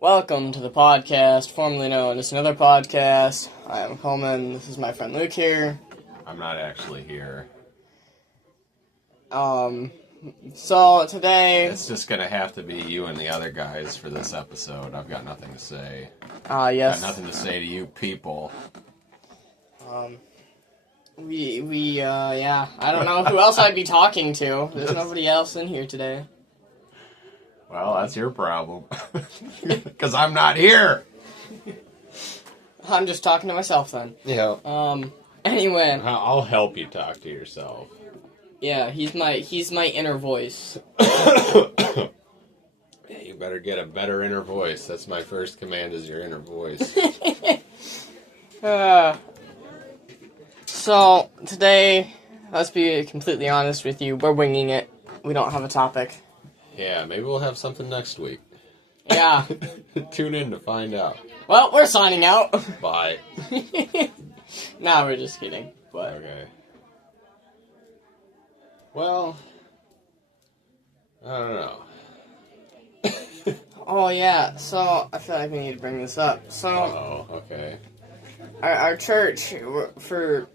Welcome to the podcast, formerly known as Another Podcast. I am Coleman. This is my friend Luke here. I'm not actually here. So today... It's just gonna have to be you and the other guys for this episode. I've got nothing to say. Yes. Got nothing to say to you people. I don't know who else I'd be talking to. There's nobody else in here today. Well, that's your problem. Because I'm not here! I'm just talking to myself then. Yeah. Anyway. I'll help you talk to yourself. Yeah, he's my inner voice. Yeah, you better get a better inner voice. That's my first command, is your inner voice. So, today, let's be completely honest with you, we're winging it. We don't have a topic. Yeah, maybe we'll have something next week. Yeah. Tune in to find out. Well, we're signing out. Bye. Nah, we're just kidding. But Okay. Well, I don't know. oh yeah, so I feel like we need to bring this up. So Oh, okay. our church, for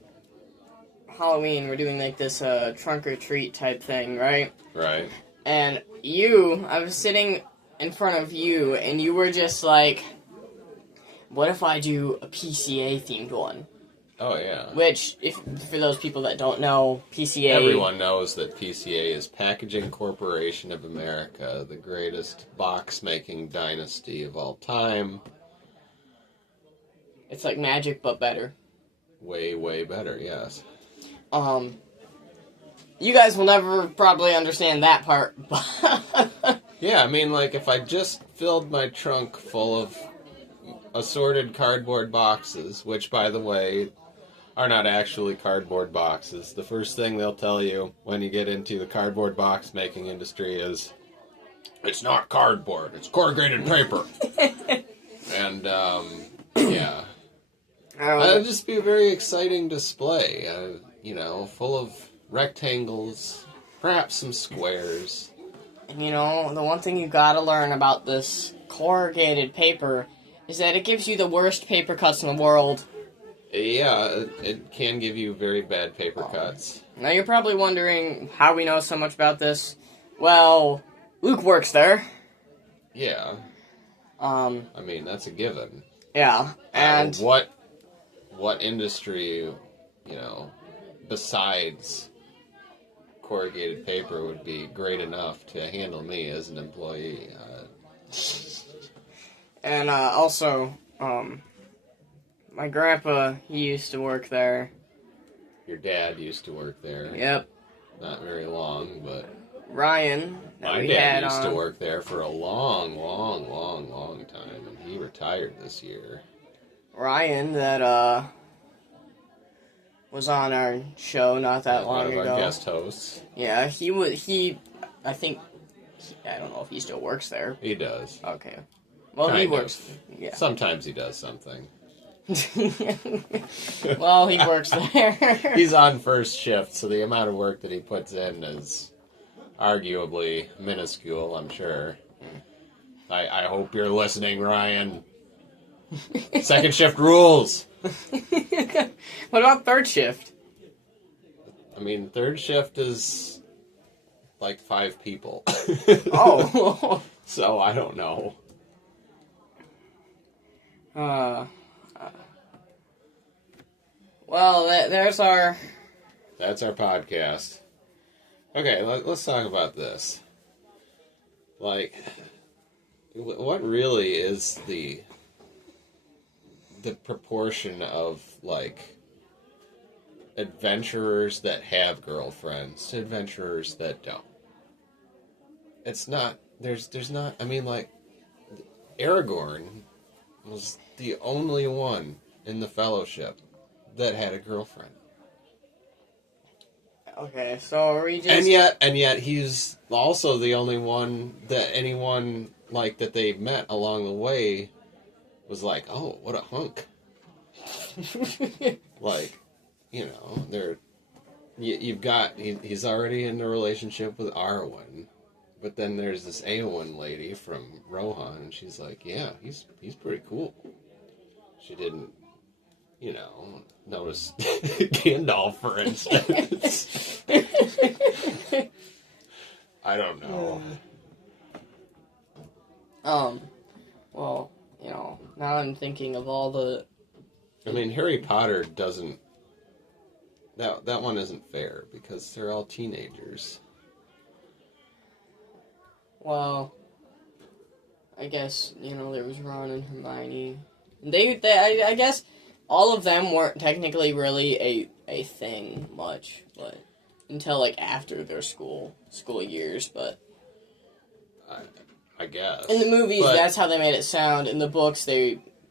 Halloween, we're doing like this trunk or treat type thing, right? Right. And I was sitting in front of you, and you were just like, what if I do a PCA themed one? Oh, yeah. Which, for those people that don't know, PCA... Everyone knows that PCA is Packaging Corporation of America, the greatest box-making dynasty of all time. It's like magic, but better. Way, way better, yes. You guys will never probably understand that part, but... Yeah, I mean, like, if I just filled my trunk full of assorted cardboard boxes, which, by the way, are not actually cardboard boxes. The first thing they'll tell you when you get into the cardboard box making industry is, it's not cardboard, it's corrugated paper. And, yeah. That'd just be a very exciting display, full of rectangles, perhaps some squares. And the one thing you gotta learn about this corrugated paper is that it gives you the worst paper cuts in the world. Yeah, it can give you very bad paper cuts. Now you're probably wondering how we know so much about this. Well, Luke works there. Yeah. I mean, that's a given. Yeah, and... What industry, besides corrugated paper would be great enough to handle me as an employee? And, also, my grandpa, he used to work there. Your dad used to work there. Yep. Not very long, but... Ryan, my dad used to work there for a long, long, long, long time, and he retired this year. Ryan, that, was on our show not that long ago. One of our guest hosts. Yeah, I don't know if he still works there. He does. Okay. Well, kind he of. works. Yeah. Sometimes he does something. Well, he works there. He's on first shift, so the amount of work that he puts in is arguably minuscule, I'm sure. I hope you're listening, Ryan. Second shift rules. What about third shift? I mean, third shift is like 5 people. Oh. So I don't know. Well, there's our... That's our podcast. Okay, let's talk about this. Like, what really is the proportion of, like, adventurers that have girlfriends to adventurers that don't? It's not, there's not, I mean, like, Aragorn was the only one in the Fellowship that had a girlfriend. Okay, so are we just... And yet he's also the only one that anyone, like, that they met along the way was like, oh, what a hunk. Like, you've got, he's already in a relationship with Arwen, But then there's this Eowyn lady from Rohan, and she's like, yeah, he's pretty cool. She didn't, notice Gandalf, for instance. I don't know. Well, now I'm thinking of all the... I mean, Harry Potter doesn't... That one isn't fair, because they're all teenagers. Well, I guess, there was Ron and Hermione. I guess all of them weren't technically really a thing much, but until, like, after their school years, but... I guess. In the movies, that's how they made it sound. In the books,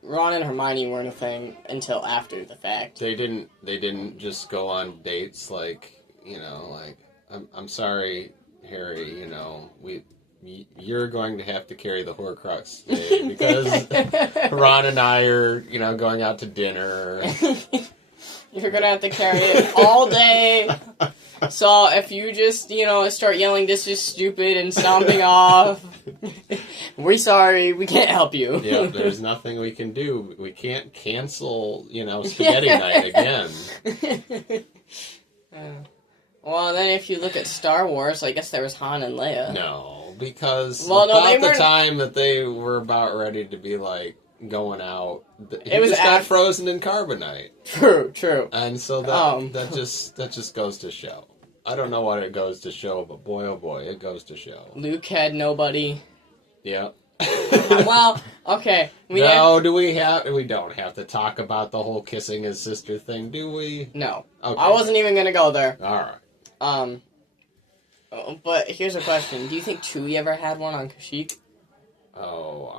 Ron and Hermione weren't a thing until after the fact. They didn't just go on dates like, I'm sorry, Harry, you're going to have to carry the Horcrux today because Ron and I are, going out to dinner. You're going to have to carry it all day. So if you just, start yelling, "This is stupid," and stomping off, we're sorry, we can't help you. Yeah, there's nothing we can do. We can't cancel, spaghetti night again. Well, then if you look at Star Wars, I guess there was Han and Leia. No, because they the time that they were about ready to be, like, going out, it was got frozen in carbonite. True. And so that just goes to show. I don't know what it goes to show, but boy, oh boy, it goes to show. Luke had nobody. Yeah. Well, okay. We don't have to talk about the whole kissing his sister thing, do we? No. Okay. I wasn't even gonna go there. Alright. But here's a question. Do you think Chewie ever had one on Kashyyyk? Oh,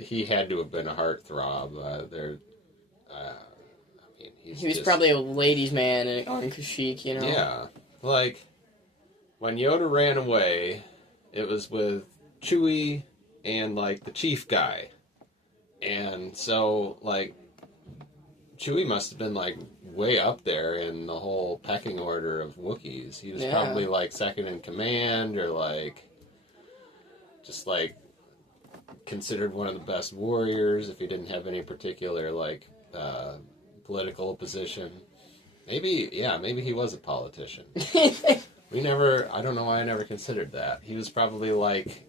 he had to have been a heartthrob. He was probably a ladies' man on Kashyyyk, Yeah. Like, when Yoda ran away, it was with Chewie and, like, the chief guy. And so, like, Chewie must have been, like, way up there in the whole pecking order of Wookiees. He was probably, like, second in command or, like, just, like, considered one of the best warriors if he didn't have any particular, like, political position. Maybe he was a politician. I don't know why I never considered that. He was probably, like,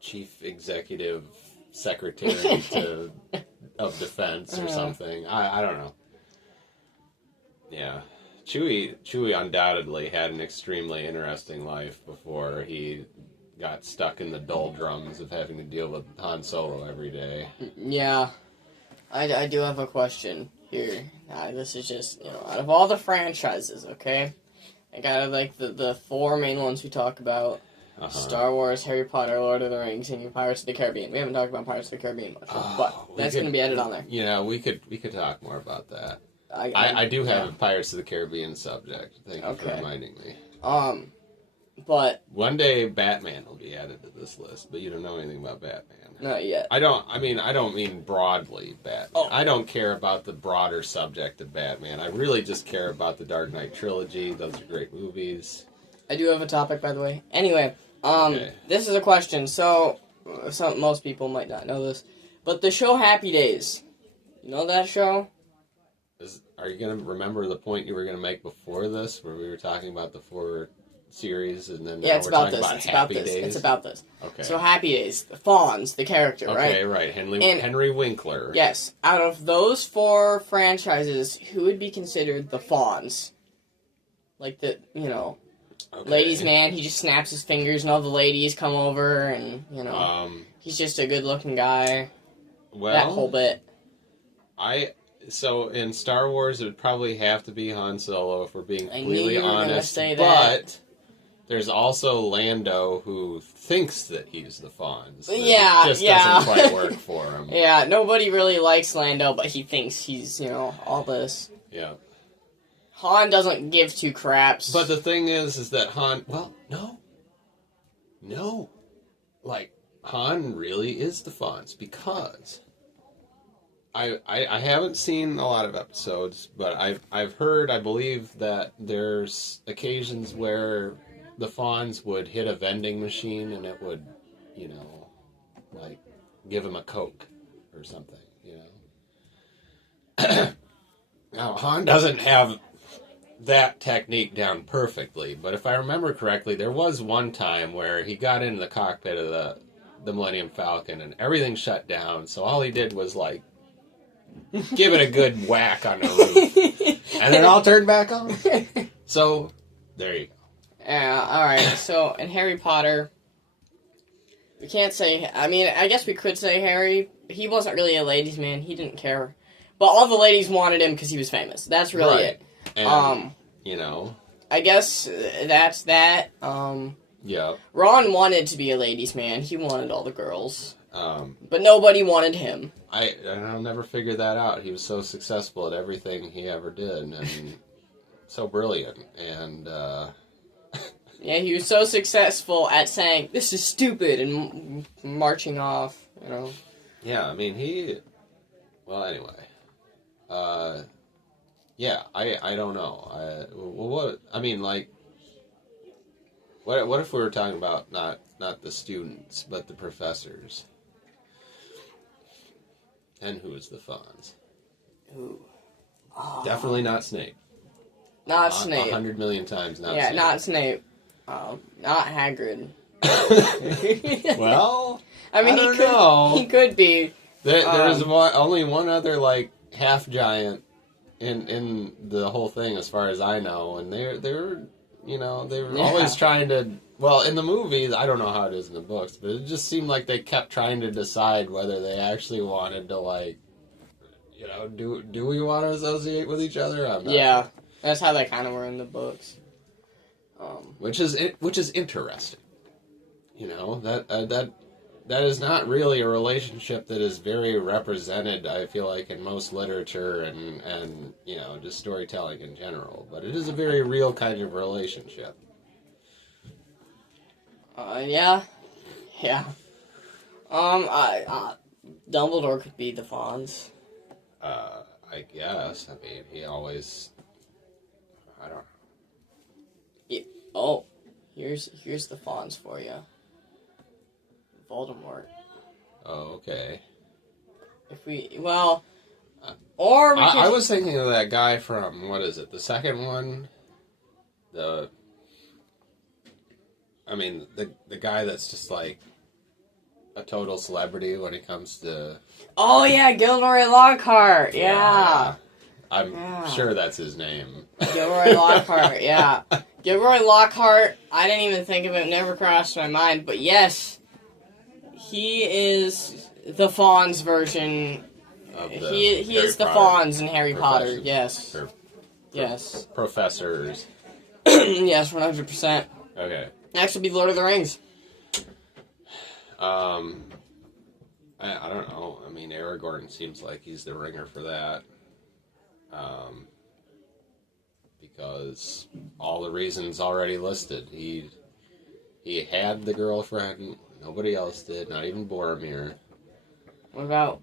chief executive secretary of defense or something. I don't know. Yeah. Chewie undoubtedly had an extremely interesting life before he got stuck in the doldrums of having to deal with Han Solo every day. Yeah. I do have a question here. This is just, out of all the franchises, okay? Like, out of, like, the four main ones we talk about, Star Wars, Harry Potter, Lord of the Rings, and Pirates of the Caribbean. We haven't talked about Pirates of the Caribbean much, but that's going to be added on there. We could talk more about that. I do have a Pirates of the Caribbean subject. Thank you for reminding me. But one day Batman will be added to this list, but you don't know anything about Batman. Not yet. I don't mean broadly Batman. Oh. I don't care about the broader subject of Batman. I really just care about the Dark Knight trilogy. Those are great movies. I do have a topic, by the way. Anyway, This is a question. So, most people might not know this, but the show Happy Days. You know that show? Are you going to remember the point you were going to make before this, where we were talking about the 4 series, and then it's we're about talking this. about It's Happy about this. Days? It's about this. Okay. So Happy Days, the Fonz, the character, right? Okay, right. Henry Winkler. Yes. Out of those 4 franchises, who would be considered the Fonz? Like ladies' man, he just snaps his fingers and all the ladies come over and, he's just a good-looking guy. Well, that whole bit. So in Star Wars, it would probably have to be Han Solo, if we're being completely honest. Say but that. There's also Lando, who thinks that he's the Fonz. Yeah, it just doesn't quite work for him. Yeah, nobody really likes Lando, but he thinks he's, all this. Yeah. Han doesn't give 2 craps. But the thing is that Han... Well, no. Like, Han really is the Fonz, because... I haven't seen a lot of episodes, but I've heard, I believe, that there's occasions where the Fonz would hit a vending machine and it would, you know, like give him a Coke or something, you know. Now, Han doesn't have that technique down perfectly, but if I remember correctly, there was one time where he got into the cockpit of the Millennium Falcon and everything shut down, so all he did was, like, give it a good whack on the roof. And it all turned back on. So, there you go. Yeah, alright, so in Harry Potter, we can't say, I mean, I guess we could say Harry, he wasn't really a ladies' man, he didn't care. But all the ladies wanted him because he was famous. That's really it. And, you know. I guess that's that. Yeah. Ron wanted to be a ladies' man. He wanted all the girls. But nobody wanted him. I'll never figure that out. He was so successful at everything he ever did, and so brilliant. And, yeah, he was so successful at saying, this is stupid, and marching off, you know. Yeah, I mean, well, anyway. Yeah, I don't know. What if we were talking about not the students, but the professors? And who is the Fonz? Who? Definitely not Snape. Not Snape. 100 million times not Snape. Yeah, not Snape. Not Hagrid. Well, I mean, he could be. There is only one other, like, half giant in the whole thing, as far as I know, and they were always trying to. Well, in the movies, I don't know how it is in the books, but it just seemed like they kept trying to decide whether they actually wanted to, like, you know, do we want to associate with each other? I'm not sure. That's how they kind of were in the books. Which is interesting. You know, that is not really a relationship that is very represented, I feel like, in most literature and you know, just storytelling in general. But it is a very real kind of relationship. Yeah. Dumbledore could be the Fonz. I guess. I mean, he always. I don't know. Oh, here's the Fonz for you. Voldemort. Oh, okay. I was thinking of that guy from, what is it, the second one? The guy that's just like a total celebrity when it comes to... Oh, yeah, Gilderoy Lockhart, yeah. I'm sure that's his name. Gilderoy Lockhart, yeah. Gilderoy Lockhart, I didn't even think of it, never crossed my mind, but yes, he is the Fonz version. He is the Fonz in Harry Potter, yes. Yes. Professors. Yes, 100%. Okay. Next would be Lord of the Rings. I don't know. I mean, Aragorn seems like he's the ringer for that. Because all the reasons already listed. He had the girlfriend. Nobody else did. Not even Boromir. What about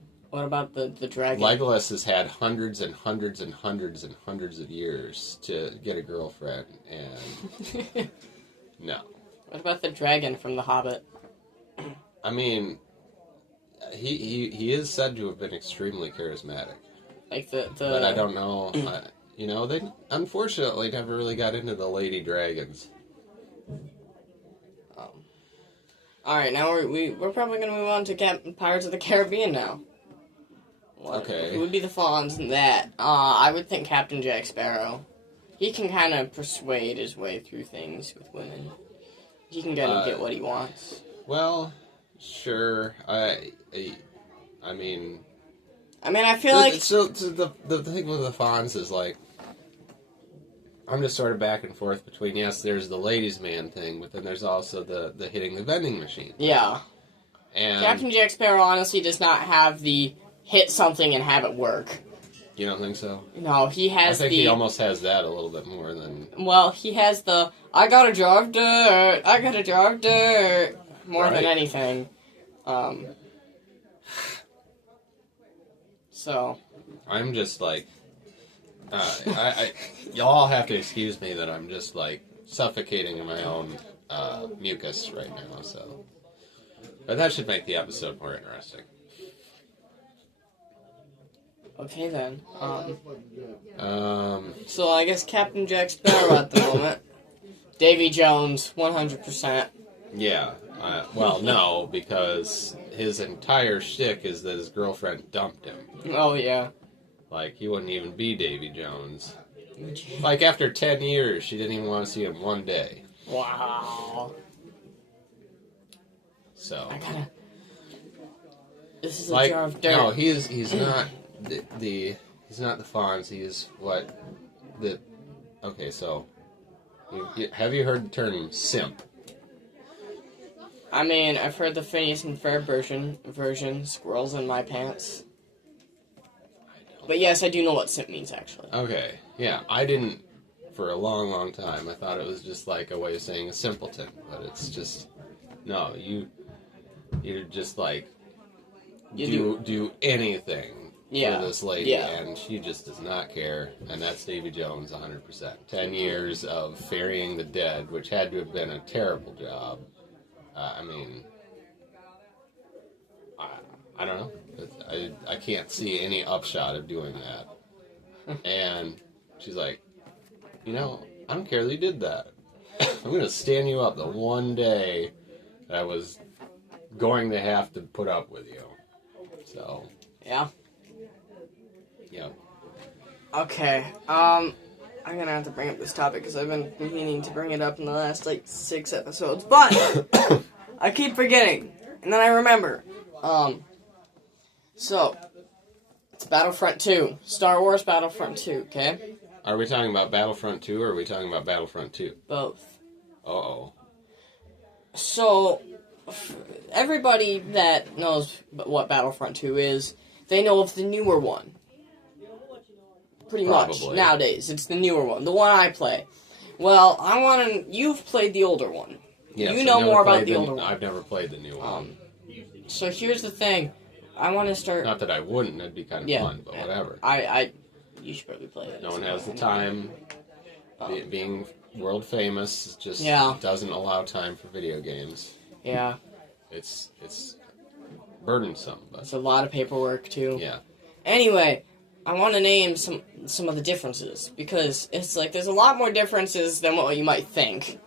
the dragon? Legolas has had hundreds and hundreds and hundreds and hundreds of years to get a girlfriend, and no. What about the dragon from The Hobbit? I mean, he is said to have been extremely charismatic. Like the But I don't know. You know, they unfortunately never really got into the lady dragons. Alright, now we're probably going to move on to Pirates of the Caribbean now. Okay. Who would be the Fonz in that? I would think Captain Jack Sparrow. He can kind of persuade his way through things with women. He can get what he wants. Well, sure. I mean, I feel like... So the thing with the Fonz is, like, I'm just sort of back and forth between, yes, there's the ladies' man thing, but then there's also the hitting the vending machine. Yeah. And Captain Jack Sparrow honestly does not have the hit something and have it work. You don't think so? No, he has I think he almost has that a little bit more than... Well, he has the, I gotta drive dirt, more than anything. So... I'm just like... y'all have to excuse me that I'm just, like, suffocating in my own mucus right now, so. But that should make the episode more interesting. Okay then. So I guess Captain Jack Sparrow at the moment. Davy Jones, 100%. Yeah. Well, no, because his entire shtick is that his girlfriend dumped him. Oh yeah. Like, he wouldn't even be Davy Jones. Like, after 10 years, she didn't even want to see him one day. Wow. So. I gotta. This is a Like, jar of dirt. no, he's not he's not the Fonz. He's what the. Okay, so have you heard the term simp? I mean, I've heard the Phineas and Ferb version, squirrels in my pants. But yes, I do know what simp means, actually. Okay, yeah, I didn't for a long, long time. I thought it was just like a way of saying a simpleton, but it's just no. You're just like do anything for this lady, and she just does not care. And that's Davy Jones, 100%. 10 years of ferrying the dead, which had to have been a terrible job. I mean, I don't know. I can't see any upshot of doing that. And she's like, I don't care that you did that. I'm going to stand you up the one day that I was going to have to put up with you. So. Yeah. Yeah. Okay. I'm gonna have to bring up this topic because I've been meaning to bring it up in the last, 6 episodes. But I keep forgetting. And then I remember. So, it's Battlefront 2. Star Wars Battlefront 2, okay? Are we talking about Battlefront 2 or are we talking about Battlefront 2? Both. Uh-oh. So, everybody that knows what Battlefront 2 is, they know of the newer one. Pretty much. Nowadays, it's the newer one. The one I play. Well, you've played the older one. Yes, you know more about the older one. I've never played the new one. So here's the thing. I want to start... Not that I wouldn't. It'd be kind of fun, but whatever. You should probably play it. No one has the time. Being world famous just doesn't allow time for video games. Yeah. It's burdensome. But it's a lot of paperwork, too. Yeah. Anyway, I want to name some of the differences. Because it's there's a lot more differences than what you might think.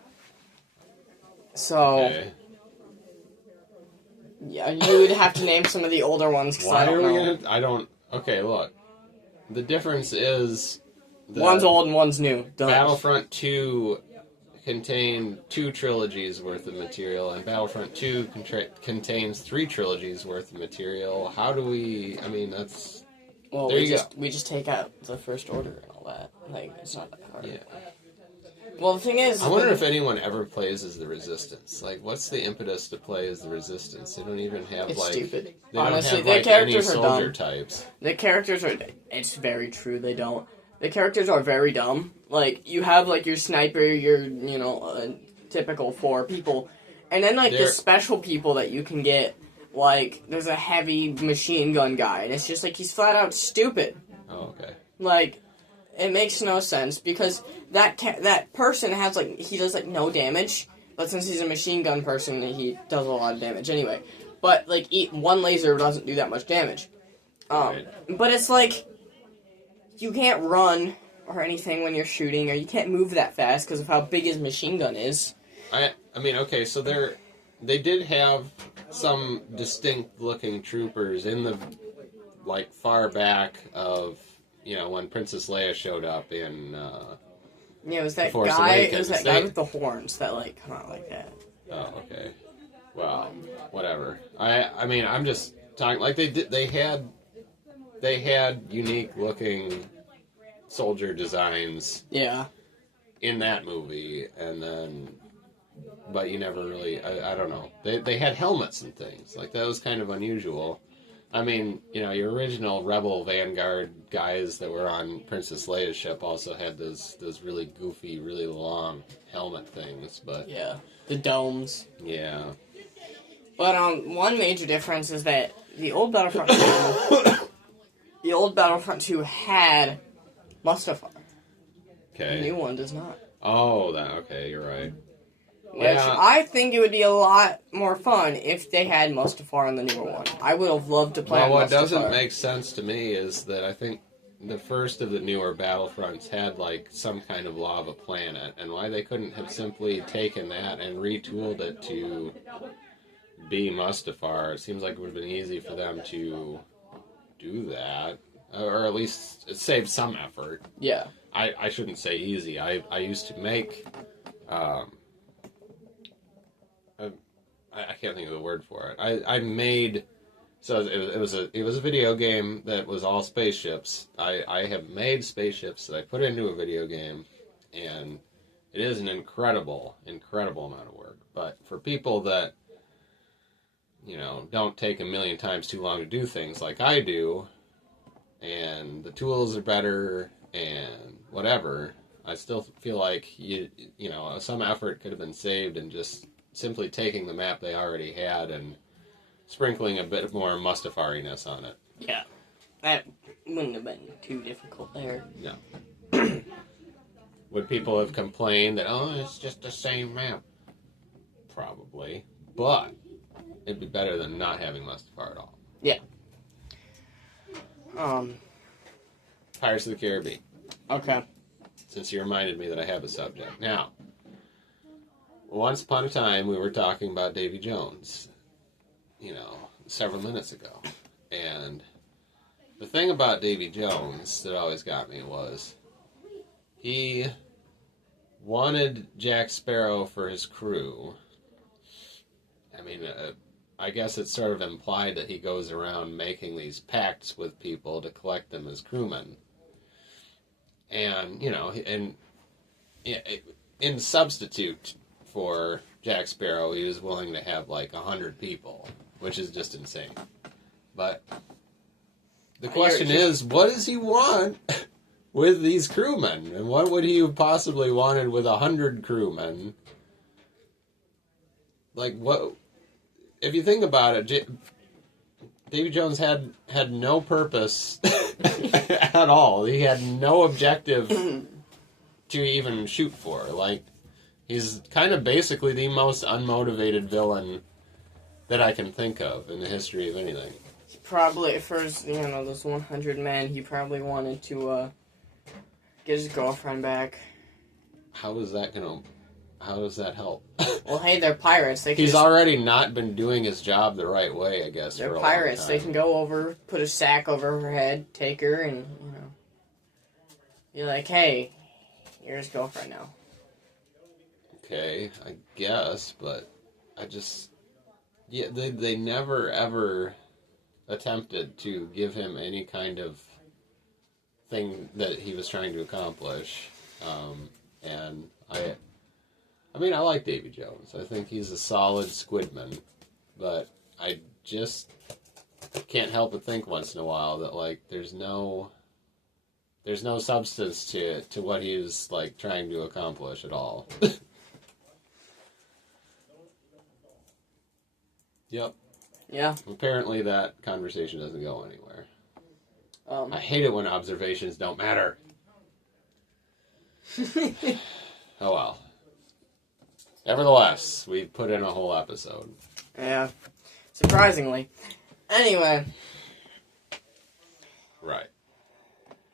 So... Okay. Yeah, you would have to name some of the older ones, because I don't know. Okay, look. The difference is... One's old and one's new. Done. Battlefront 2 contained 2 trilogies worth of material, and Battlefront 2 contains 3 trilogies worth of material. How do we... I mean, that's... Well, we just take out the First Order and all that. It's not that hard. Yeah. Well, the thing is... I wonder if anyone ever plays as the Resistance. What's the impetus to play as the Resistance? They don't even have, it's stupid. They Honestly, don't have, the characters any are soldier dumb. Types. The characters are... It's very true, they don't. The characters are very dumb. You have, your sniper, your, typical 4 people. And then, the special people that you can get, there's a heavy machine gun guy. And it's just, he's flat out stupid. Oh, okay. It makes no sense, because that person has, he does, no damage, but since he's a machine gun person, he does a lot of damage anyway. But, one laser doesn't do that much damage. Right. But it's, you can't run or anything when you're shooting, or you can't move that fast because of how big his machine gun is. I mean, okay, so they did have some distinct-looking troopers in the, far back of... when Princess Leia showed up in, yeah, it was that Force guy. Awakens. It was that guy with the horns that, come out like that. Oh, okay. Well, whatever. I mean, I'm just talking, they had unique-looking soldier designs. Yeah. In that movie, and then... But you never really... I don't know. They had helmets and things. That was kind of unusual. I mean, your original Rebel Vanguard guys that were on Princess Leia's ship also had those really goofy, really long helmet things, but... Yeah, the domes. Yeah. But, one major difference is that the old Battlefront 2... had Mustafar. Okay. The new one does not. Oh, okay, you're right. Which Yeah. I think it would be a lot more fun if they had Mustafar in the newer one. I would have loved to play Well, on what Mustafar. doesn't make sense to me is that I think the first of the newer Battlefronts had like some kind of lava planet, and why they couldn't have simply taken that and retooled it to be Mustafar. It seems like it would have been easy for them to do that, or at least save some effort. Yeah. I shouldn't say easy. I used to make. I can't think of the word for it. I made. So it was a video game that was all spaceships. I have made spaceships that I put into a video game, and it is an incredible amount of work. But for people that, don't take a million times too long to do things like I do, and the tools are better and whatever, I still feel like some effort could have been saved in just simply taking the map they already had and sprinkling a bit more Mustafari-ness on it. Yeah. That wouldn't have been too difficult there. No. Would people have complained that, it's just the same map? Probably. But it'd be better than not having Mustafar at all. Yeah. Pirates of the Caribbean. Okay. Since you reminded me that I have a subject. Now, once upon a time, we were talking about Davy Jones, several minutes ago. And the thing about Davy Jones that always got me was he wanted Jack Sparrow for his crew. I mean, I guess it's sort of implied that he goes around making these pacts with people to collect them as crewmen. And, in substitute for Jack Sparrow, he was willing to have like 100 people, which is just insane. But the question is, what does he want with these crewmen? And what would he have possibly wanted with 100 crewmen? Like, what... If you think about it, Davy Jones had no purpose at all. He had no objective to even shoot for. Like, he's kind of basically the most unmotivated villain that I can think of in the history of anything. Probably, for those 100 men, he probably wanted to get his girlfriend back. How does that help? Well, hey, they're pirates. He's already not been doing his job the right way, I guess. They're pirates. They can go over, put a sack over her head, take her, and, be like, hey, you're his girlfriend now. Okay, I guess, but they never, ever attempted to give him any kind of thing that he was trying to accomplish. And I like Davy Jones. I think he's a solid Squidman, but I just can't help but think once in a while that, like, there's no substance to what he was, like, trying to accomplish at all. Yep. Yeah. Apparently that conversation doesn't go anywhere. I hate it when observations don't matter. Oh well. Nevertheless, we put in a whole episode. Yeah. Surprisingly. Anyway. Right.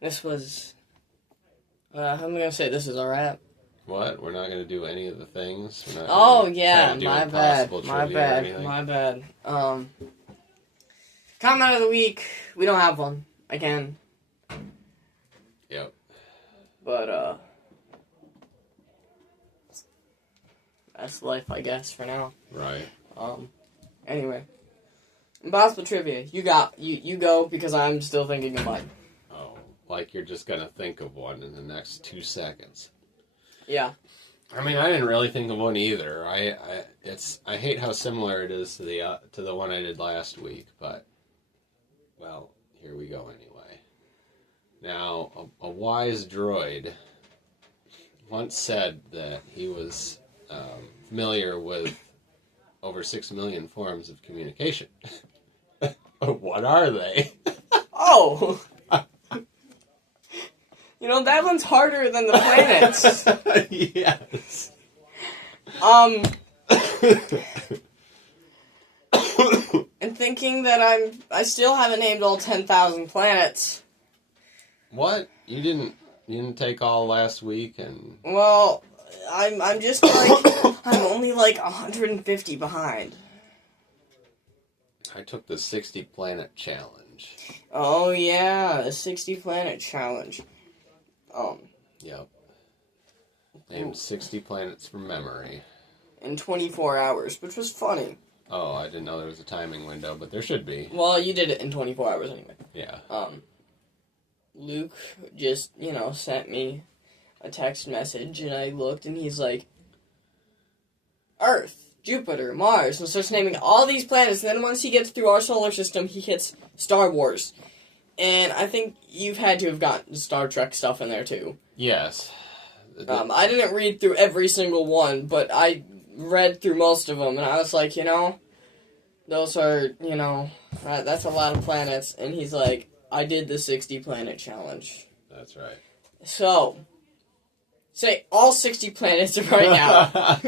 This was... I'm going to say this is alright. What? We're not going to do any of the things? We're not Oh, yeah. my bad. My bad. Comment of the week. We don't have one. Again. Yep. But, that's life, I guess, for now. Right. Anyway. Impossible trivia. You go, because I'm still thinking of mine. Oh, like you're just going to think of one in the next 2 seconds. Yeah. I mean, I didn't really think of one either. I hate how similar it is to the one I did last week, but, well, here we go anyway. Now, a wise droid once said that he was familiar with over 6 million forms of communication. What are they? Oh! You know, that one's harder than the planets. Yes. And thinking that I still haven't named all 10,000 planets. What? You didn't take all last week and... Well, I'm just like, I'm only like 150 behind. I took the 60 planet challenge. Oh yeah, the 60 planet challenge. Yep. Named 60 planets from memory. In 24 hours, which was funny. Oh, I didn't know there was a timing window, but there should be. Well, you did it in 24 hours anyway. Yeah. Luke just, sent me a text message, and I looked, and he's like, Earth, Jupiter, Mars, and starts naming all these planets, and then once he gets through our solar system, he hits Star Wars. And I think you've had to have gotten Star Trek stuff in there, too. Yes. I didn't read through every single one, but I read through most of them, and I was like, those are, that's a lot of planets. And he's like, I did the 60 planet challenge. That's right. So, say all 60 planets right now.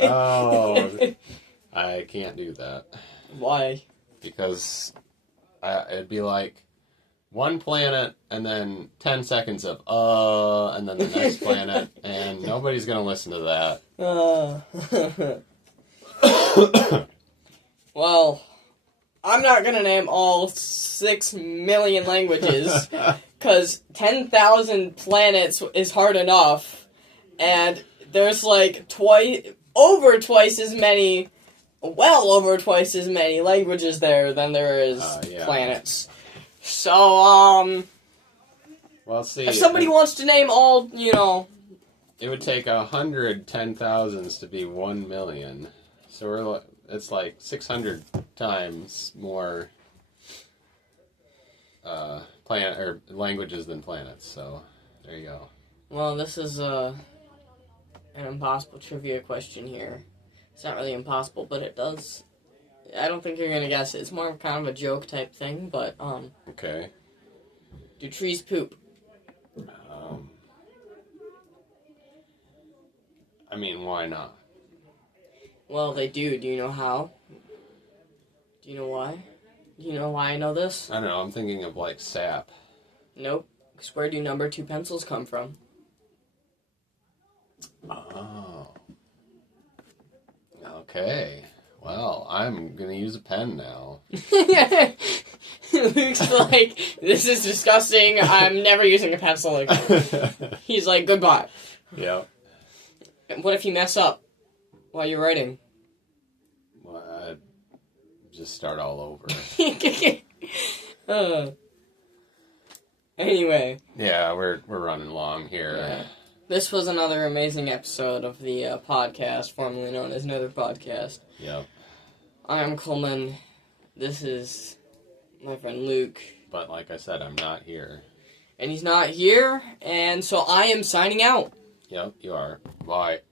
Oh, I can't do that. Why? Because it'd be like one planet and then 10 seconds of and then the next planet, and nobody's going to listen to that. Well, I'm not going to name all 6 million languages, because 10,000 planets is hard enough, and there's like over twice as many languages there than there is planets. So, well, see, if somebody wants to name all, it would take 100 10,000s to be 1 million. So it's like 600 times more planet or languages than planets. So there you go. Well, this is an impossible trivia question here. It's not really impossible, but it does. I don't think you're gonna guess it. It's more of kind of a joke type thing, but Okay. Do trees poop? I mean, why not? Well, they do. Do you know how? Do you know why? Do you know why I know this? I don't know. I'm thinking of like sap. Nope. 'Cause where do number 2 pencils come from? Oh. Okay. Well, I'm gonna use a pen now. Luke's like, this is disgusting. I'm never using a pencil again. He's like, goodbye. Yep. What if you mess up while you're writing? Well, I'd just start all over. Anyway. Yeah, we're running long here. Yeah. This was another amazing episode of the podcast, formerly known as Nether Podcast. Yep. I'm Coleman. This is my friend Luke. But like I said, I'm not here. And he's not here, and so I am signing out. Yep, you are. Bye.